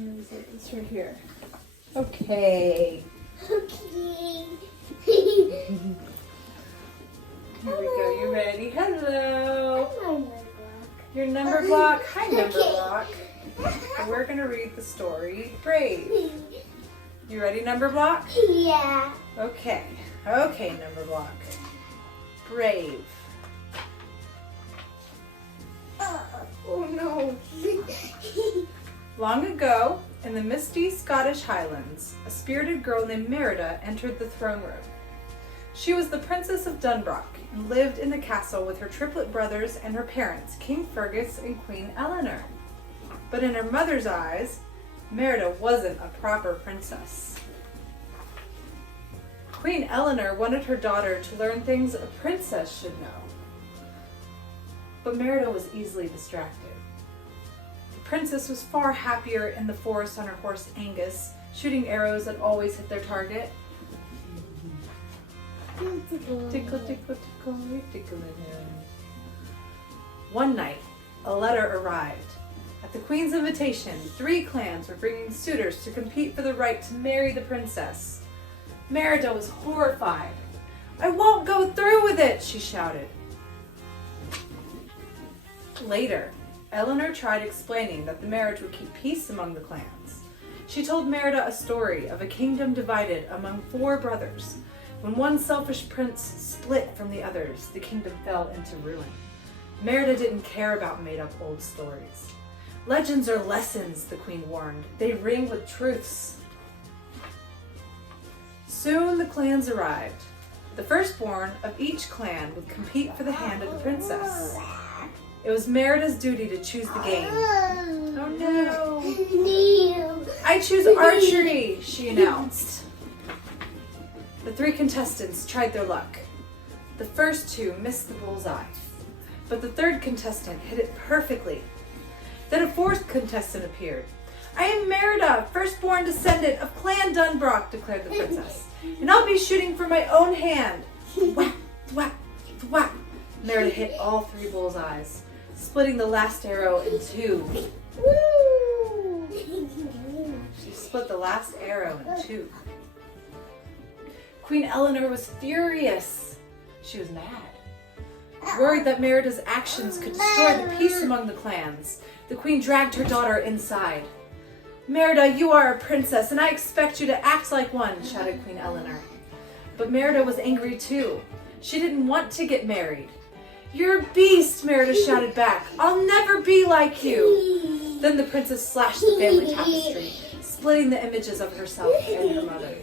It's right here. Okay. Okay. Here we go. You ready? Hello. My number block. Your number block. Hi, number block. And we're going to read the story, Brave. You ready, number block? Yeah. Okay. Okay, number block. Brave. Oh no. Long ago, in the misty Scottish Highlands, a spirited girl named Merida entered the throne room. She was the Princess of Dunbrock and lived in the castle with her triplet brothers and her parents, King Fergus and Queen Eleanor. But in her mother's eyes, Merida wasn't a proper princess. Queen Eleanor wanted her daughter to learn things a princess should know. But Merida was easily distracted. The princess was far happier in the forest on her horse Angus, shooting arrows that always hit their target. Tickle, tickle, tickle, you tickling him. One night, a letter arrived. At the queen's invitation, 3 clans were bringing suitors to compete for the right to marry the princess. Merida was horrified. "I won't go through with it," she shouted. Later, Eleanor tried explaining that the marriage would keep peace among the clans. She told Merida a story of a kingdom divided among 4 brothers. When one selfish prince split from the others, the kingdom fell into ruin. Merida didn't care about made-up old stories. Legends are lessons, the queen warned. They ring with truths. Soon the clans arrived. The firstborn of each clan would compete for the hand of the princess. It was Merida's duty to choose the game. Oh no! "I choose archery," she announced. The 3 contestants tried their luck. The first 2 missed the bullseye, but the 3rd contestant hit it perfectly. Then a 4th contestant appeared. "I am Merida, firstborn descendant of Clan Dunbrock," declared the princess, "and I'll be shooting for my own hand." Thwack, thwack, thwack. Merida hit all 3 bullseyes, splitting the last arrow in 2. She split the last arrow in 2. Queen Eleanor was furious. She was mad. Worried that Merida's actions could destroy the peace among the clans, the queen dragged her daughter inside. "Merida, you are a princess, and I expect you to act like one," shouted Queen Eleanor. But Merida was angry too. She didn't want to get married. "You're a beast," Merida shouted back. "I'll never be like you." Then the princess slashed the family tapestry, splitting the images of herself and her mother.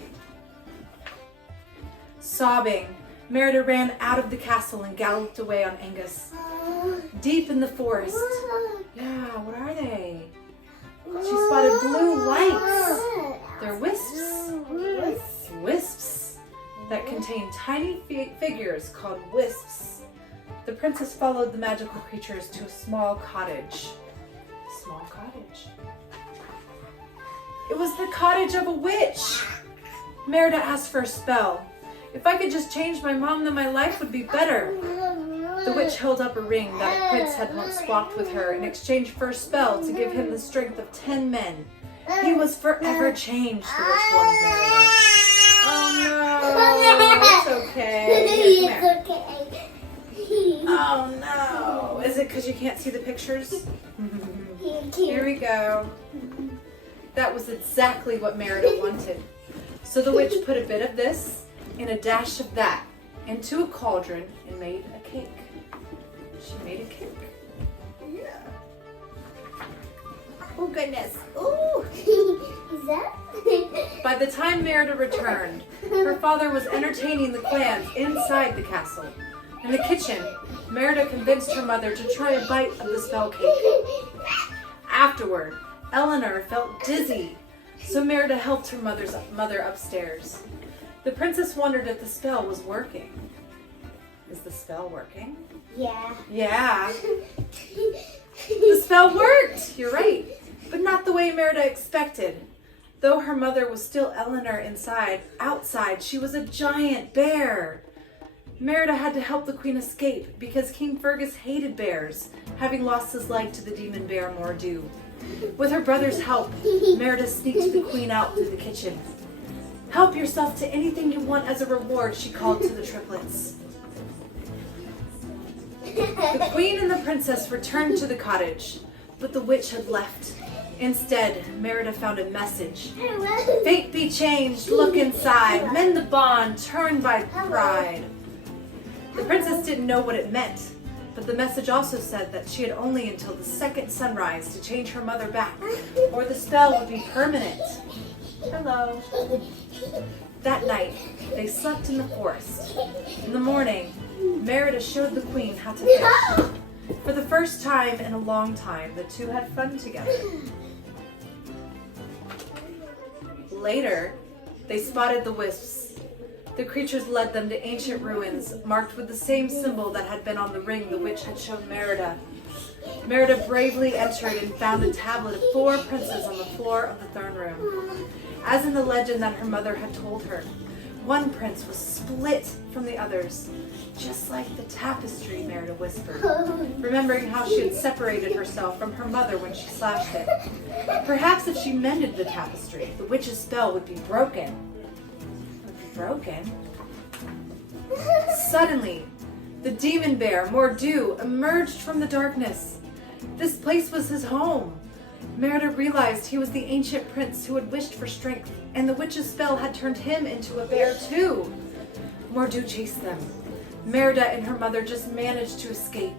Sobbing, Merida ran out of the castle and galloped away on Angus. Deep in the forest. Yeah, what are they? She spotted blue lights. They're wisps. Wisps that contain tiny figures called wisps. The princess followed the magical creatures to a small cottage. Small cottage. It was the cottage of a witch. Merida asked for a spell. "If I could just change my mom, then my life would be better." The witch held up a ring that a prince had once swapped with her in exchange for a spell to give him the strength of 10 men. He was forever changed, the witch warned Merida. "Oh no, it's okay. Here, come here. Oh no, is it because you can't see the pictures?" Here we go. That was exactly what Merida wanted. So the witch put a bit of this and a dash of that into a cauldron and made a cake. She made a cake. Yeah. Oh goodness. Ooh. Is that? By the time Merida returned, her father was entertaining the clans inside the castle. In the kitchen, Merida convinced her mother to try a bite of the spell cake. Afterward, Eleanor felt dizzy, so Merida helped her mother upstairs. The princess wondered if the spell was working. Is the spell working? Yeah. Yeah. The spell worked! You're right. But not the way Merida expected. Though her mother was still Eleanor inside, outside she was a giant bear. Merida had to help the queen escape because King Fergus hated bears, having lost his leg to the demon bear Mor'du. With her brother's help, Merida sneaked the queen out through the kitchen. "Help yourself to anything you want as a reward," she called to the triplets. The queen and the princess returned to the cottage, but the witch had left. Instead, Merida found a message. "Fate be changed, look inside, mend the bond, turn by pride." The princess didn't know what it meant, but the message also said that she had only until the second sunrise to change her mother back, or the spell would be permanent. Hello. That night, they slept in the forest. In the morning, Merida showed the queen how to fish. For the first time in a long time, the two had fun together. Later, they spotted the wisps. The creatures led them to ancient ruins marked with the same symbol that had been on the ring the witch had shown Merida. Merida bravely entered and found a tablet of 4 princes on the floor of the throne room. As in the legend that her mother had told her, one prince was split from the others, just like the tapestry, Merida whispered, remembering how she had separated herself from her mother when she slashed it. Perhaps if she mended the tapestry, the witch's spell would be broken. Broken? Suddenly, the demon bear, Mordu, emerged from the darkness. This place was his home. Merida realized he was the ancient prince who had wished for strength, and the witch's spell had turned him into a bear too. Mordu chased them. Merida and her mother just managed to escape.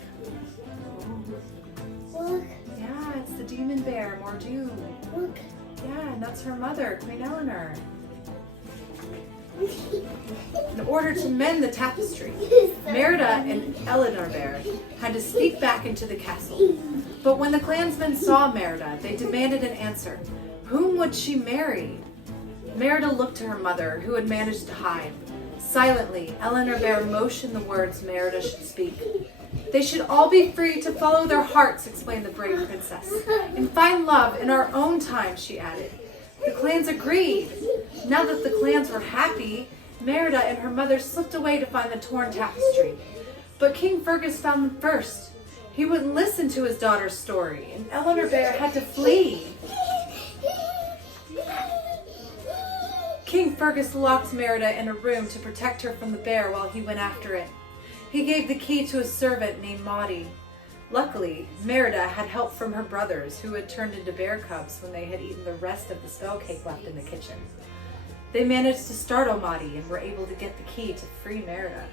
Look, Yeah, it's the demon bear, Mordu. look. Yeah, and that's her mother, Queen Eleanor. In order to mend the tapestry, Merida and Eleanor Bear had to sneak back into the castle. But when the clansmen saw Merida, they demanded an answer. Whom would she marry? Merida looked to her mother, who had managed to hide. Silently, Eleanor Bear motioned the words Merida should speak. "They should all be free to follow their hearts," explained the brave princess, "and find love in our own time," she added. The clans agreed. Now that the clans were happy, Merida and her mother slipped away to find the torn tapestry. But King Fergus found them first. He wouldn't listen to his daughter's story, and Eleanor Bear had to flee. King Fergus locked Merida in a room to protect her from the bear while he went after it. He gave the key to a servant named Maudie. Luckily, Merida had help from her brothers, who had turned into bear cubs when they had eaten the rest of the spell cake left in the kitchen. They managed to startle Maudie and were able to get the key to free Merida.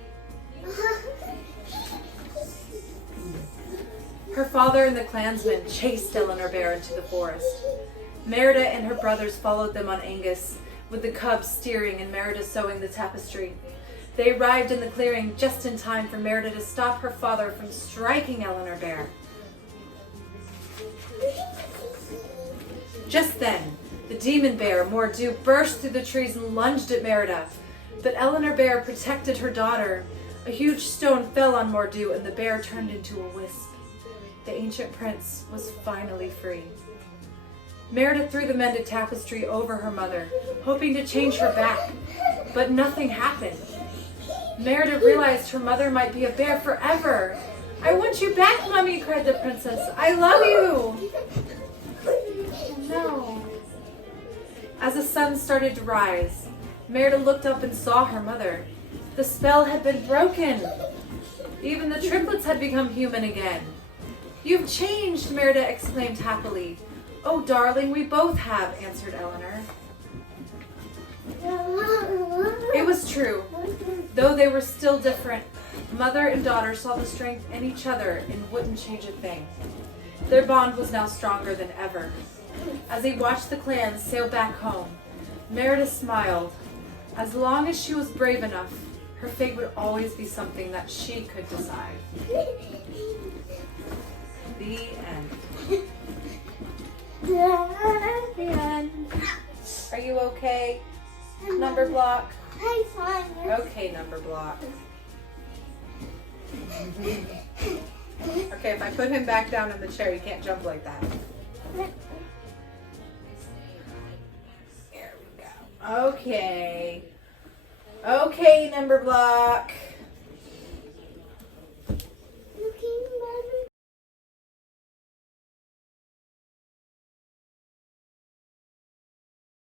Her father and the clansmen chased Eleanor Bear into the forest. Merida and her brothers followed them on Angus, with the cubs steering and Merida sewing the tapestry. They arrived in the clearing just in time for Merida to stop her father from striking Eleanor Bear. Just then, the demon bear, Mordu, burst through the trees and lunged at Merida. But Eleanor Bear protected her daughter. A huge stone fell on Mordu and the bear turned into a wisp. The ancient prince was finally free. Merida threw the mended tapestry over her mother, hoping to change her back, but nothing happened. Merida realized her mother might be a bear forever. "I want you back, Mommy," cried the princess. "I love you." Oh, no. As the sun started to rise, Merida looked up and saw her mother. The spell had been broken. Even the triplets had become human again. "You've changed," Merida exclaimed happily. "Oh, darling, we both have," answered Eleanor. It was true. Though they were still different, mother and daughter saw the strength in each other and wouldn't change a thing. Their bond was now stronger than ever. As they watched the clans sail back home, Merida smiled. As long as she was brave enough, her fate would always be something that she could decide. The end. The end. Are you okay? Number block? I'm fine. Okay, number block. Okay, if I put him back down in the chair, you can't jump like that. There we go. Okay. Okay, number block.